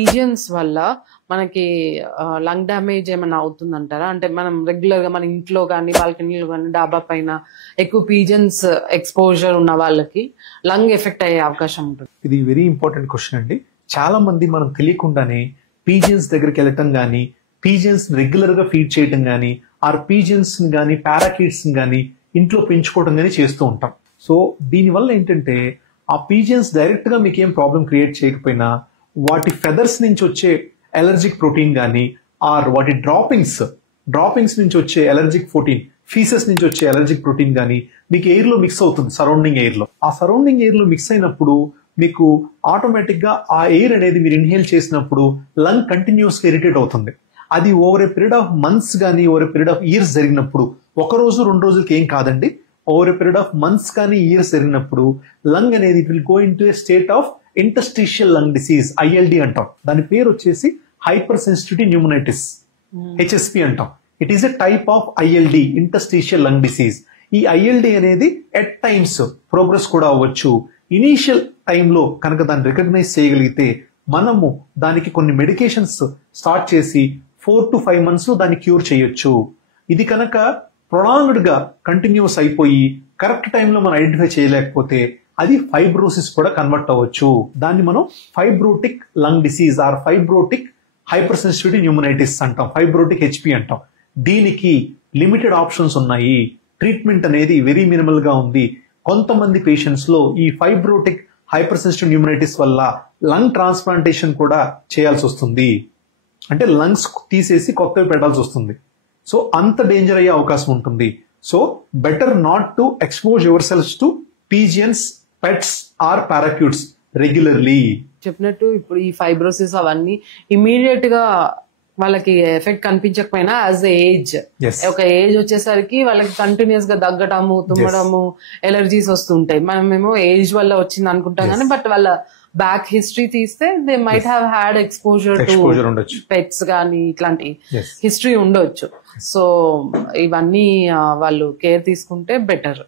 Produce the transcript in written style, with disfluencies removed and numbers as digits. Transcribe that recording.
Regions వల్ల మనకి lung damage ఏమైనా అవుతుందంటారా? అంటే మనం రెగ్యులర్ గా మన ఇంట్లో కానీ బాల్కనీలో కానీ డాబా పైన ఎక్కువ పీజన్స్ ఎక్స్పోజర్ ఉన్న వాళ్ళకి లంగ్ ఎఫెక్ట్ అయ్యే అవకాశం ఉంటుంది. ఇది వెరీ ఇంపార్టెంట్ క్వశ్చన్ అండి. చాలా మంది మనం తెలియకుండానే పీజియన్స్ దగ్గరికి వెళ్ళటం కానీ, పీజియన్స్ రెగ్యులర్ గా ఫీడ్ చేయటం కానీ, ఆర్ పీజియన్స్ కానీ పారాకీట్స్ కానీ ఇంట్లో పెంచుకోవడం కానీ చేస్తూ ఉంటాం. సో దీనివల్ల ఏంటంటే ఆ పీజియన్స్ డైరెక్ట్ గా మీకు ఏం ప్రాబ్లం క్రియేట్ చేయకపోయినా వాటి ఫెదర్స్ నుంచి వచ్చే ఎలర్జిక్ ప్రోటీన్ కానీ, ఆర్ వాటి డ్రాపింగ్స్ నుంచి వచ్చే ఎలర్జిక్ ప్రోటీన్, ఫీసెస్ నుంచి వచ్చే ఎలర్జిక్ ప్రోటీన్ కానీ మీకు ఎయిర్ లో మిక్స్ అవుతుంది. సరౌండింగ్ ఎయిర్ లో ఆ సరౌండింగ్ ఎయిర్ లో మిక్స్ అయినప్పుడు మీకు ఆటోమేటిక్ గా ఆ ఎయిర్ అనేది మీరు ఇన్హేల్ చేసినప్పుడు లంగ్ కంటిన్యూస్ గా ఇరిటేట్ అవుతుంది. అది over a period of months కానీ over a period of years జరిగినప్పుడు, ఒక రోజు 2 రోజులకి ఏం కాదండి, over a period of months కానీ ఇయర్స్ జరిగినప్పుడు లంగ్ అనేది it will go into a state of interstitial lung disease, ILD అంటాం. దాని పేరు వచ్చేసి హైపర్ సెన్సిటివిటీ న్యూమనైటిస్, హెచ్ఎస్పి అంటాం. It is a type of ILD, interstitial lung disease. ఈ ILD అనేది ఎట్ టైమ్స్ ప్రోగ్రెస్ కూడా అవ్వచ్చు. ఇనీషియల్ టైంలో కనుక దాన్ని రికగ్నైజ్ చేయగలిగితే మనము దానికి కొన్ని మెడికేషన్స్ స్టార్ట్ చేసి 4 to 5 months లో దాన్ని క్యూర్ చేయొచ్చు. ఇది కనుక ప్రొలాంగ్డ్ గా కంటిన్యూస్ అయిపోయి కరెక్ట్ టైంలో మనం ఐడెంటిఫై చేయలేకపోతే అది ఫైబ్రోసిస్ కూడా కన్వర్ట్ అవ్వచ్చు. దాన్ని మనం fibrotic lung disease are fibrotic hyper sensitivity pneumonitis అంటాం, ఫైబ్రోటిక్ హెచ్పి అంటాం. దీనికి లిమిటెడ్ ఆప్షన్స్ ఉన్నాయి. ట్రీట్మెంట్ అనేది వెరీ మినిమల్ గా ఉంది. కొంతమంది పేషెంట్స్ లో ఈ ఫైబ్రోటిక్ హైపర్ సెన్సిటివ్ న్యూమనైటిస్ వల్ల లంగ్ ట్రాన్స్ప్లాంటేషన్ కూడా చేయాల్సి వస్తుంది. అంటే లంగ్స్ తీసేసి కొత్తవి పెట్టాల్సి వస్తుంది. సో అంత డేంజర్ అయ్యే అవకాశం ఉంటుంది. So better not to expose yourselves to pigeons, pets or parakeets regularly. చెప్పినట్టు ఇప్పుడు ఈ ఫైబ్రోసిస్ అవన్నీ ఇమీడియట్ గా వాళ్ళకి ఎఫెక్ట్ కనిపించకపోయినా యాజ్ ఏజ్, ఒక ఏజ్ వచ్చేసరికి వాళ్ళకి కంటిన్యూస్ గా దగ్గటము, తుమ్మడము, ఎలర్జీస్ వస్తుంటాయి. మనమేమో ఏజ్ వల్ల వచ్చింది అనుకుంటాం కానీ బట్ వాళ్ళ బ్యాక్ హిస్టరీ తీస్తే they might have had exposure to pets కానీ ఇట్లాంటి హిస్టరీ ఉండొచ్చు. సో ఇవన్నీ వాళ్ళు కేర్ తీసుకుంటే బెటర్.